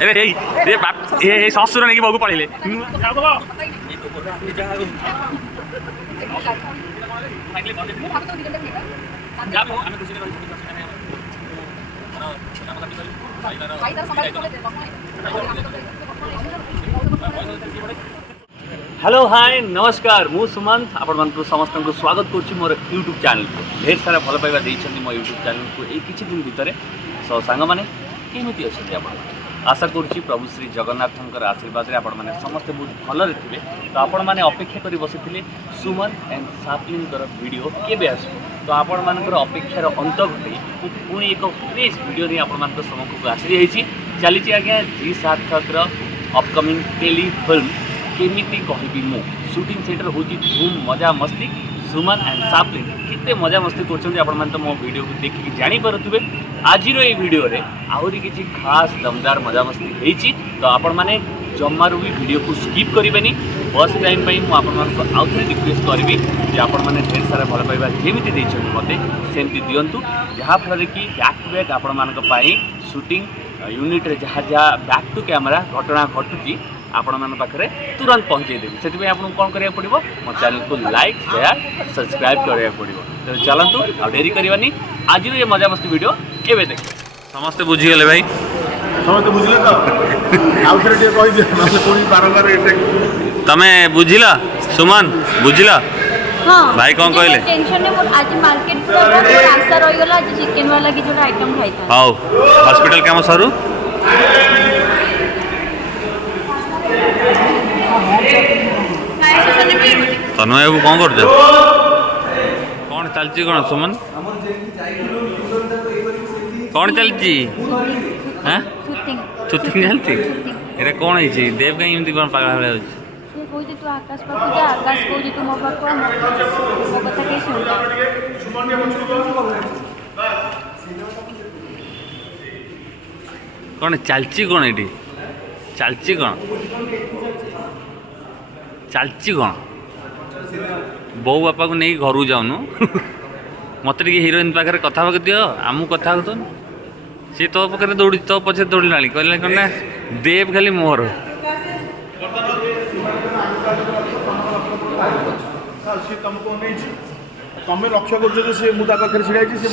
अरे ये बाप ये ससुर नहीं बहु पड़े हेलो हाय नमस्कार मु सुमंत आपण समस्त को स्वागत करुच्ची मोर यूट्यूब चैनल को ढेर सारा भल पाइबा देइछन्ती मो यूट्यूब चैनल को एक किछि दिन भितर सो सांग माने केमिति अछन्ती आपण आशा करुच्ची प्रभु श्री जगन्नाथंकर आशीर्वाद रे आपण माने समस्त बहुत भल थे तो आपण माने अपेक्षा करी बसिथिले सुमन एंड सापलिंगर वीडियो केबे आसो तो आपण मानकर अपेक्षार अंत घटे पुणी एक फ्रेश वीडियो नहीं आपण मानकर सम्मुख को आसी रही चली आज्ञा जी सार्थक अपकमिंग टेली फिल्म केमिति कहबी मु शूटिंग सेटर हूँ धूम मजा मस्ती सुमन एंड सापलिंग केते मजा मस्ती कर आपण माने तो मो वीडियो को देखिक जानी पारुथिबे आज ये वीडियो रे आहुरी किछि खास दमदार मजा मस्ती हेछि तो आपण माने जम्मारू भी वीडियो को स्किप करेनि फर्स्ट टाइम पे मु आपण मानको आउथरे रिक्वेस्ट करबी जे आपण माने ढेर सारा भल पाइबा जेमिति देइछन मते सेमति दियंतु जहाँ फल कि बैक टू बैक आपण मानक पाई शूटिंग यूनिट रे जहाँ बैक टू कैमरा घटना घटुची आपण मान पाखरे तुरंत पहुँचे देवी से आपको कौन करा पड़ो मो चैनल को लाइक शेयर सब्सक्राइब करा पड़ो तो चलतु आ डेरी करवानी आज ये मजा मस्ती वीडियो एवं देख समस्ते बुझीगले भाई समस्ते बुझले तो आउ थरे टे कहि दियो नले कोनी बारंबार तमे बुझिला सुमन बुझिला हाँ भाई कौन कहले टेंशन ने मोर आज मार्केट पर आशा रही गला आज चिकन वाला की जो आइटम खाई था हाउ हॉस्पिटल काम सरू तनु बाबू कौन कर कौन चलती कौन सुमन कौन चलती हाँ शूटिंग चलती ये कौन है देव कहीं एमती कौन पागल भाई होची तू आकाश पाखु जा आकाश कोजी तू मो पाखु मो कथा के सुन कौन चलती कौन ये चलती कौन चलती कौन बो बापा को नहीं घर जाऊनु मत हिरोइन पाखे कथा दियो आमू कथा तो सी तो पाखे दौड़ी तो पछे दौड़ी लाणी कहले कौन ना देव खाली मोहर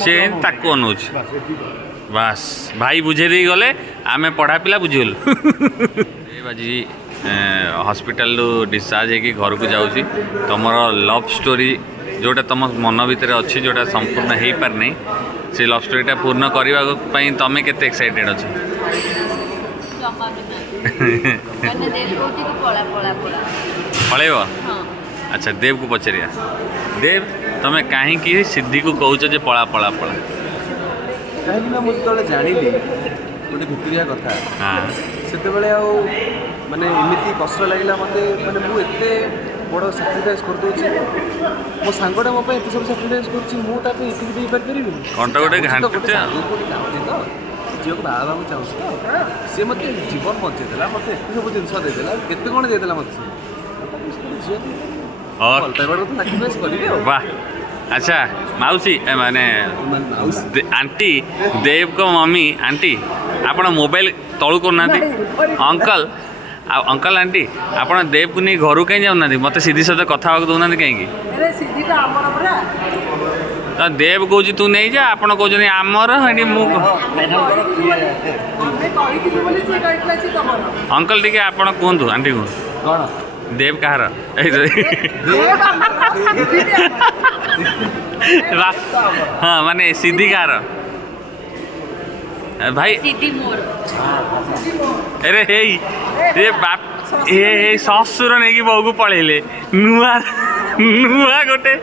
से ताको अनौछ बास भाई बुझे दे गले आमे पढ़ा पिला बुझीगलु बाजी हॉस्पिटल डिस्चार्ज होगी घर को जाऊँगी तुम लव स्टोरी जोटा तुम मन भितर अच्छी जोटा संपूर्ण हो पार नहीं से लव स्टोरीटा पूर्ण करने तुम केते एक्साइटेड अच्छे पलैब अच्छा देव को पचारिया देव तुम कहीं सिद्धि को कौच जे पला पला पला कहीं मुझे जानी गोटे भितरिया कथा हाँ से माने एमती कष्ट लगे मत मैंने मुझे बड़ साक्रिफाइस कर दूसरी मो सांगटा मो एत सब साक्रिफाइस करी कौनटा गोटे झील को बाहा को चाहूँ तो सी मत जीवन बचेदेला मत एत सब जिन देदेला केते कौन देदेला मत साक्रिफाइस करी वाह अच्छा मौसी माने आंटी देव को मम्मी आंटी आपण मोबाइल तलू करना अंकल अंकल आंटी आपण देव को नहीं घर कहीं जाऊना मत सीधी सहित कथा दौना कहीं तो देव कौच तू नहीं जा आप कौन आमर अंकल टी आप कहतु आंटी को देव कहार हाँ माने सीधी कहार भाई अरे हे बाप ये ससुर नहीं बहु को पलैले नुआ नुआ गोटे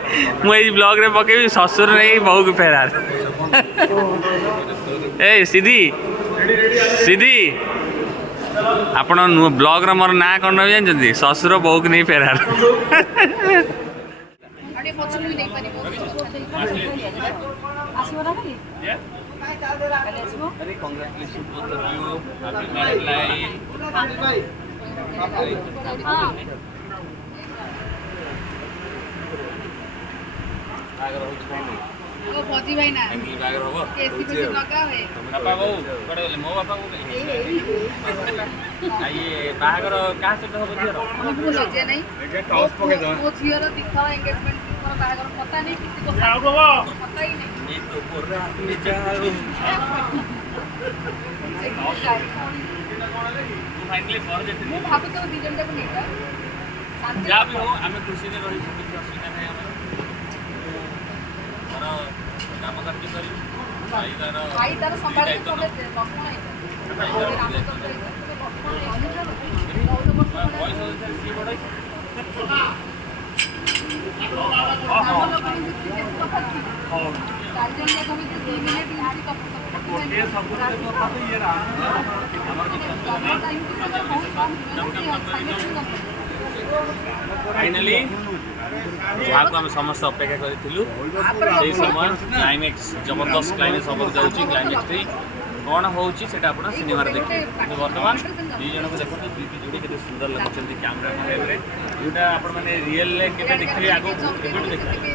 मुझे ब्लॉग रे पकेबी ससुर नहीं बहु को फेरार ए सीधी सीधी आपण ब्लॉग रे मोर ना कौन जानते ससुर बहु को नहीं फेरार अरे congratulation both of you happy married life बागर हो छैन ओ भजी भाई ना एंगल बागर हो केसी कुछ लगा है पापा बहु कड़े मो पापा को ये बाहागर काहा सहित हबो झियर बुझे नहीं वो झीर दिखा एंगेजमेंट पर बाहर पता नहीं किसी को पता ही नहीं ये तो पूरा में जाओ फाइनली फॉर जेते ମୁଁ ଭାବୁଛି ଦି ଜଣ ଯାକ ନେଇଯିବା जा भी हो आमे खुशी रे रही छी କିଛି ଅସୁବିଧା ନାହିଁ ଆମର କାମ କାର୍ଯ୍ୟ କରି ଭାଇ ତାର ସମ୍ଭାଳି ତମେ ଲକ୍ଷ୍ମଣ ହେଇଯିବ फाइनली जहाँ को आम समस्त अपेक्षा करूँ से समय क्लाइमेक्स जबरदस्त क्लाइमेक्स हम जाऊँगी क्लाइमेक्स कौन होची सेटा आपण सिनेमा रे देखि तो वर्तमान दी जन को देखो दीदी जोड़ी केते सुंदर लागछन्ती कैमरा फ्रेम रे जोटा आपण माने रियल ले केते देखिले आगो केते देखिले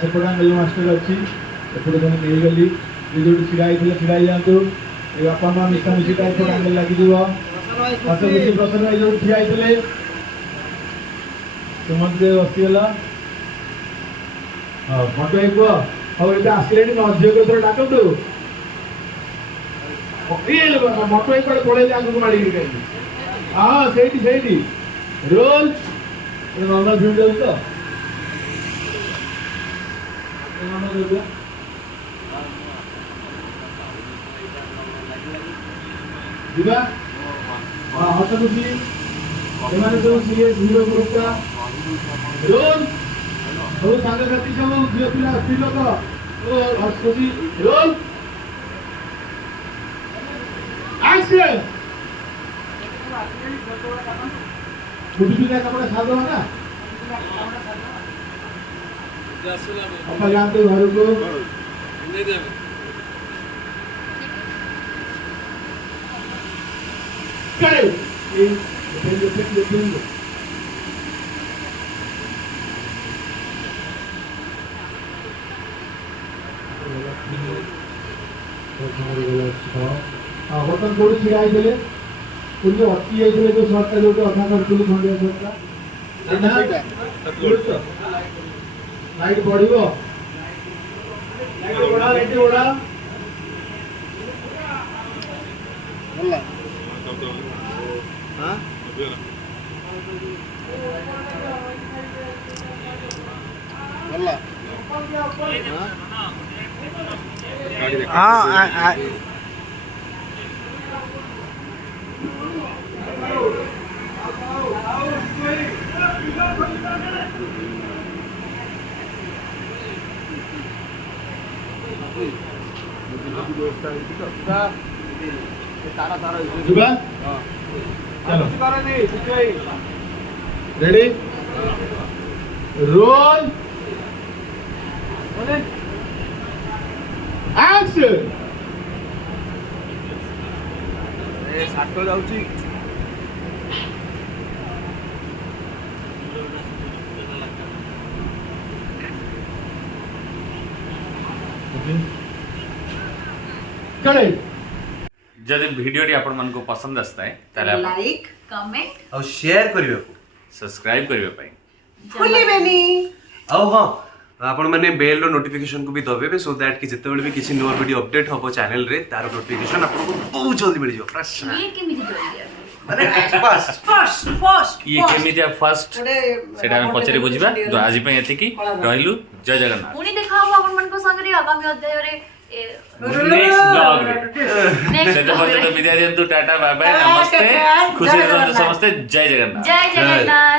सेपटांगल मास्टर अच्छी एपटे तुम नहीं गली जो छिड़ा छिड़ा जातु ये बापा माँ मिशा मिशी एपटांगल लगी हस खुशी प्रसन्न जो ठिया तुमसे बसीगला हाँ मटो भाई कह हाँ ये आसले झील को थोड़ा डाकतु मटो भाई कड़े पड़े आगे माड़ी कहीं हाँ से रोल नॉर्मल फिल्म जाऊँ तो दिबा हाँ हस खुशी ସେମାନେ ସବୁ ସିରିୟସ୍ ହିରୋ ଗ୍ରୁପଟା ରୋଲ୍ ସବୁ ସାଙ୍ଗସାଥି ସବୁ ଝିଅ ପିଲା ସ୍ତ୍ରୀ ଲୋକ ଓ ହସି ରୋଲ୍ ଆକ୍ସନ୍ ଛୁଟି ପିଲା କପଡ଼ା ସାଧ ନା ବାପା ଯାଆନ୍ତୁ ଘରକୁ Depende. बर्तन कौन छिड़ा होते पूरी अटकी जाते जो सर्टा जो अधा कर खंडिया सर्टा लाइट बढ़ हाँ रेडी रोल एक्शन सात जाऊँगी जदि भिडियोटी आपण मन को पसंद आस्ता है ताले लाइक कमेंट और शेयर करबे को सब्सक्राइब करिवे पई भूलिबेनी औ हां आपण माने बेल रो नोटिफिकेशन को भी दबेबे सो दैट कि जते बेले भी किसी नुवा वीडियो अपडेट होबो चैनल रे तार नोटिफिकेशन आपण को बहुत जल्दी मिल जाओ फ्रेश ये केमिति जोड़िया अरे फास्ट फर्स्ट ये केमितिया फर्स्ट सेटा हम पचरे बुझिबा तो आज पे एति की रहिलु जय जगन्नाथ पुणी देखा हो अपन मन को संगरी आगामी अध्याय रे नेक्स्ट ब्लॉग रे से तो विदाय दियंतु टाटा बाय बाय नमस्ते खुशी रहंतु समस्ते जय जगन्नाथ जय जगन्नाथ।